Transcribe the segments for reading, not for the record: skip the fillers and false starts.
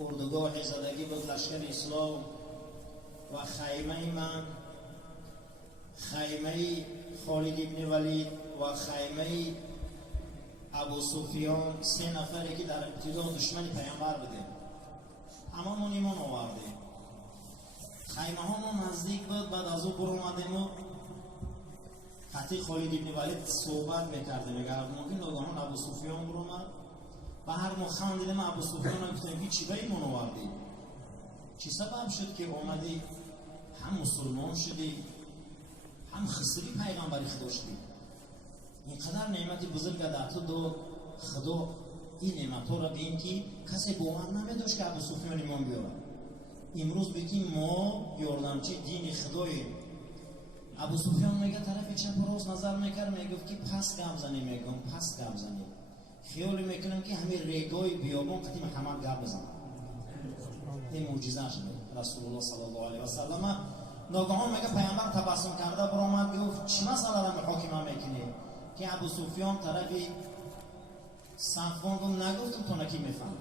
اردوگاه زدگی بود لشکر اسلام و خیمه من، خیمه خالد ابن ولید و خیمه ابو سفیان، سه نفری که در ابتدا دشمن پیامبر بودیم هممون ایمان آوردیم. خیمه ها ما نزدیک بود. بعد از او برو اومدیم و خطی خالد ابن ولید صحبت میکرده، میگه ممکن ناگهان ابو سفیان برو اومد و هر ما خواندیدیم ابو سفیان گفتیم که چی به ایمان آوردی، چی سبب شد که اومدی هم مسلمان شدی هم خسری پیغمبری خدا شدی؟ اینقدر نعمت بزرگ در تو داد خدا. این نعمت ها را بین که کسی باور نمیداشت که ابو سفیان ایمان بیاره. امروز بگیم ما یاردمچی دین خداییم. ابو سفیان میگه طرف چپ راست نظر میکرد، میگفت که پس گپ زنی، میگم پس گپ زنی، خیال میکنم که همین ریگای بیابان قدیم محمد گپ بزنه. این معجزه شده رسول الله صلی الله علیه و سلم. ناگهان میگه پیامبر تبسم کرده برآمد، گفت چی مسئله را محاکمه میکنی؟ که ابو سفیان طرف صفوان گفت نگفتم تو نکی میفهم.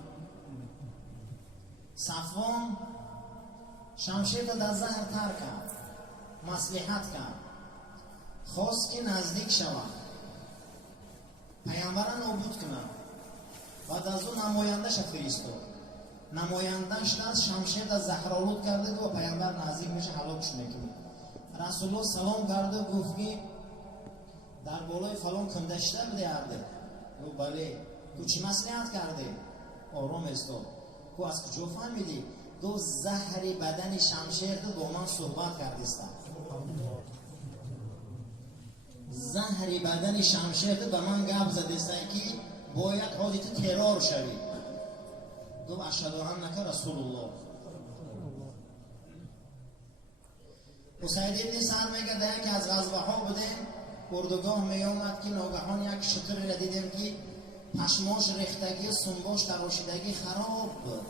صفوان شمشیر در زهر تر کرد، مصلحت کرد، خواست که نزدیک شود، پیامبر را نابود کنند. بعد از اون نمایندهش فرستاد، نمایندهش دست شمشیر در زهرآلود کرده و پیامبر نزدیک میشه هلاکش میکنه. رسول الله سلام کرده و گفت که در بالای فلان کندشته بوده ارده. گفت بله. گفت چی مصلحت کرده؟ آرام استاد. گفت از کجا فهمیدی؟ گفت زهر بدن شمشیر با من صحبت کردیستم. زهر بدن شمشیر به من گپ زدیستن که باید حالت ترور شوی. گفت اشهد انک رسول الله. اسید ابن سعد میگه در یکی از غزوه ها بودیم، اردوگاه میامد که ناگهان یک شتری را دیدیم که پشماش ریختگی، سنباش تراشیدگی خراب بود.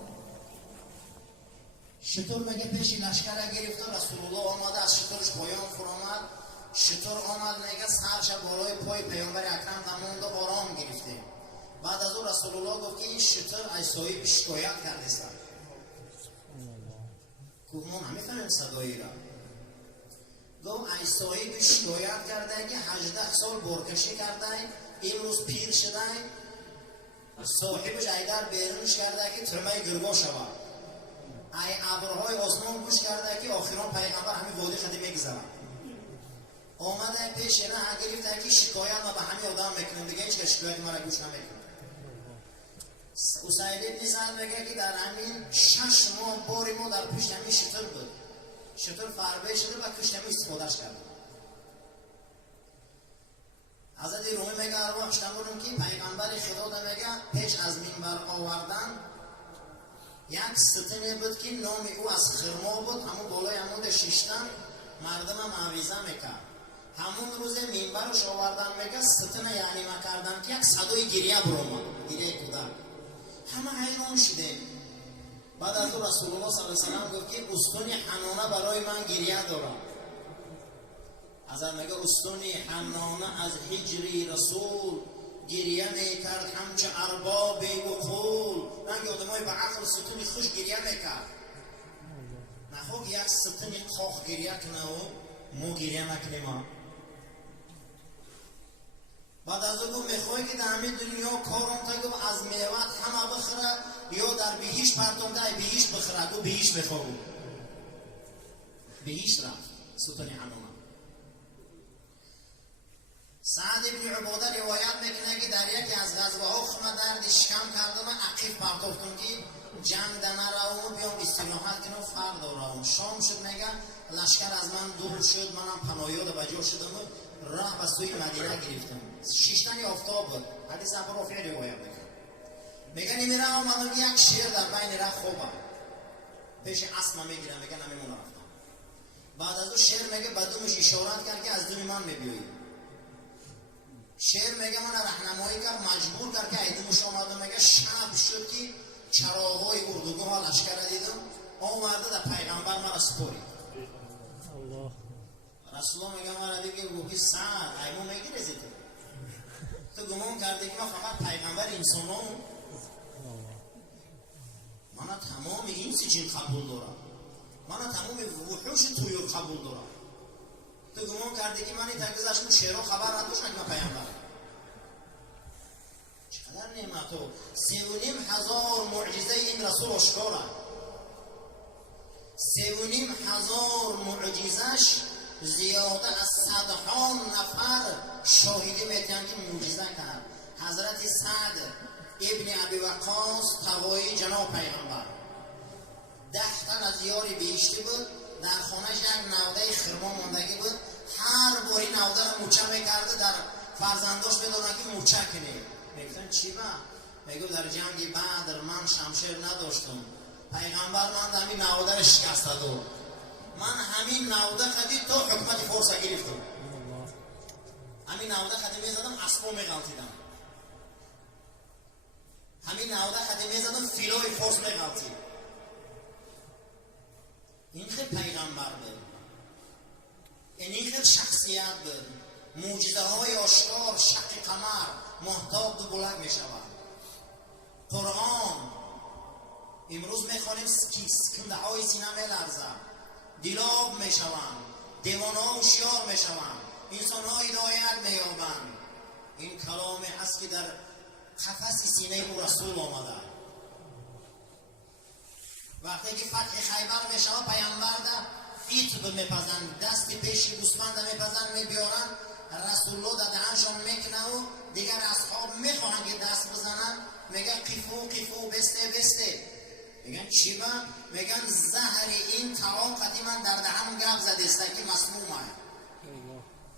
شتر میگه پیش لشکر گرفت و رسول الله آمده از شترش پایان فرامد. شتر آمد میگه سرش بالای پای پیامبر اکرم نموند و آرام گرفته. بعد از اون رسول الله گفت که این شتر از صاحب شکایت کردیستن. گفت ما نمیفهمیم صدایی را. گفت از صاحب شکایت کرده که 18 سال برکشی کرده، امروز پیر شده، صاحبش ایدر بیرونش کرده که ترمه گرگا شود، ای ابرهای آسمان گوش کرده که آخران پیغمبر همین وادی خدی میگذره. آمده پیش نه گرفته که شکایت ما به همین آدم میکنیم، دیگه هیچ که شکایت ما را گوش نمیکنه. اسید ابن سعد میگه که در همین 6 ماه باری ما در پشت همین شتر بود. شتر فربه شده و پشت همین استفادهش کرده. حضرت رومی میگه ارواح شتمونم که پیغمبر خدا دا میگه پیش از منبر آوردن یک ستنه بود که نام او از خرما بود، همون بالای عمود شیشتن مردم معویزه میکرد. همون روز منبرش آوردن میگه ستنه یعنی مکردن که یک صدای گریه برآمد، گریه کودک. همه حیران شده. بعد از او رسول الله صلی الله علیه و سلم گفت که استون حنانه برای من گریه دارم. حضرت میگه استون حنانه از هجری رسول گریه میکرد همچه ارباب وقول. رنگ آدمای به عقل ستونی خوش گریه میکرد. نخواه یک ستونی قاخ گریه کنه و مو گریه نکنیم. بعد از او میخوای که در همین دنیا کارم تا گفت از میوت همه بخره یا در بهیش پرتم تا بهیش بخره. گفت بهیش بخواه، بهیش رفت ستونی حنانه. سعد ابن عباده روایت میکنه که در یکی از غزوه ها خونه درد شکم کردم، عقیب پرتاب کنم که جنگ دنه روم بیام استراحت کنم فردا روم. شام شد میگه لشکر از من دور شد، منم پناهیاد بجا شدم و راه به سوی مدینه گرفتم. شیشتن آفتاب بود. حدیث ابو رافع روایت میکنه میگه نمیرم آمدم یک شیر در بین راه خوبم پیش اسم میگیرم، میگه نمیمون رفتم. بعد از اون شیر میگه بدومش اشارت کرد که از دوی من میبیایی. شیر میگه من راهنمایی کرد، مجبور کرد که ایدمش آمدم. میگه شب شد که چراغای اردوگاه لشکر دیدم آورده در پیغمبر مرا سپرید. رسول الله میگه مرا دیگه روحی سعد ایمون میگیره زیده تو گمان کرده که من فقط پیغمبر انسانم؟ من تمام جن قبول دارم، من تمام وحوش طیور قبول دارم. تو گمان کردی که من این تنگیزشون شعرها خبر نداشتن که من پیامبرم؟ چقدر نعمتو 3,500 معجزه این رسول آشکاره. 3,500 معجزش زیاده از صدها نفر شاهدی میتونن که معجزه کرد. حضرت سعد ابن ابی وقاص توایی جناب پیغمبر 10 تن از یاری بیشتی بود، در خانهش یک نوده خرما ماندگی بود، هر باری نوده رو موچه میکرده، در فرزنداش بدونن که موچه کنه. میگفتن چی با؟ میگو در جنگ بدر من شمشیر نداشتم، پیغمبر من همین نوده رو شکسته داد، من همین نوده خدی تو حکمت فارس گرفتم، همین نوده خدی میزدم اسبا میغلطیدم، همین نوده خدی میزدم فیلای فارس میغلطید. این خیلی پیغمبر بود، این خیلی شخصیت بود. معجزه های آشکار، شق قمر، ماهتاب دو بلند می شود. قرآن امروز میخوانیم سکنده های سینه می لرزه، دیلاب می شوند، دیوانه ها هوشیار می شوند، انسان ها هدایت می یابند. این کلامی هست که در قفس سینه او رسول آمده. وقتی که فتح خیبر می شود پیامبر ده عتب میپزن، دست پیشی گوسفند میپزن میبیارن، رسول الله در دهنشان میکنه و دیگر اصحاب میخواهن که دست بزنن، میگن قیفو بسته بسته. میگن چی با؟ میگن زهر این طعام قدیما در دهن گرب زده است که مسموم ہے.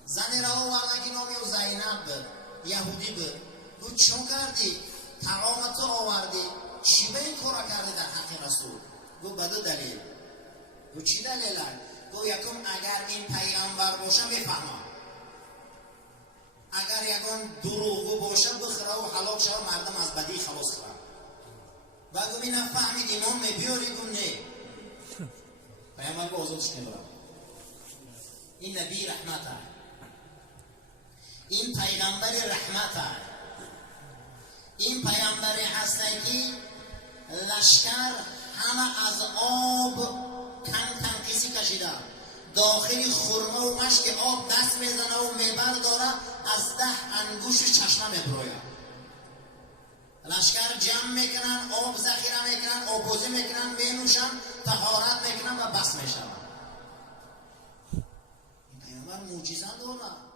زنی را آوردن که نامی او زینب بود، یهودی بود. گفت چون کردی؟ طعام تو آوردی، چی به این کارا کردی در حق رسول؟ گفت بدو دلیل. گفت چی دلیل ہے؟ گفت یکم اگر این پیغمبر باشه میفهمم، اگر یکان دروغو باشه بخره و حلاک شد مردم از بدی خلاص کنن. و گفت این فهمید ایمان میبیاری؟ گفت نه. پیغمبر با آزادش ندارم. این نبی رحمت ہے، این پیغمبر رحمت ہے، این پیغمبر هسته که لشکر همه از آب تنقیسی کشیده، داخل خرمه و مشک آب دست میزنه و میبرداره، از 10 انگوش چشمه میبروید. لشکر جمع میکنن، آب ذخیره میکنن، آبوزی میکنن، مینوشن، طهارت میکنن و بس میشن. این پیامبر معجزه داره.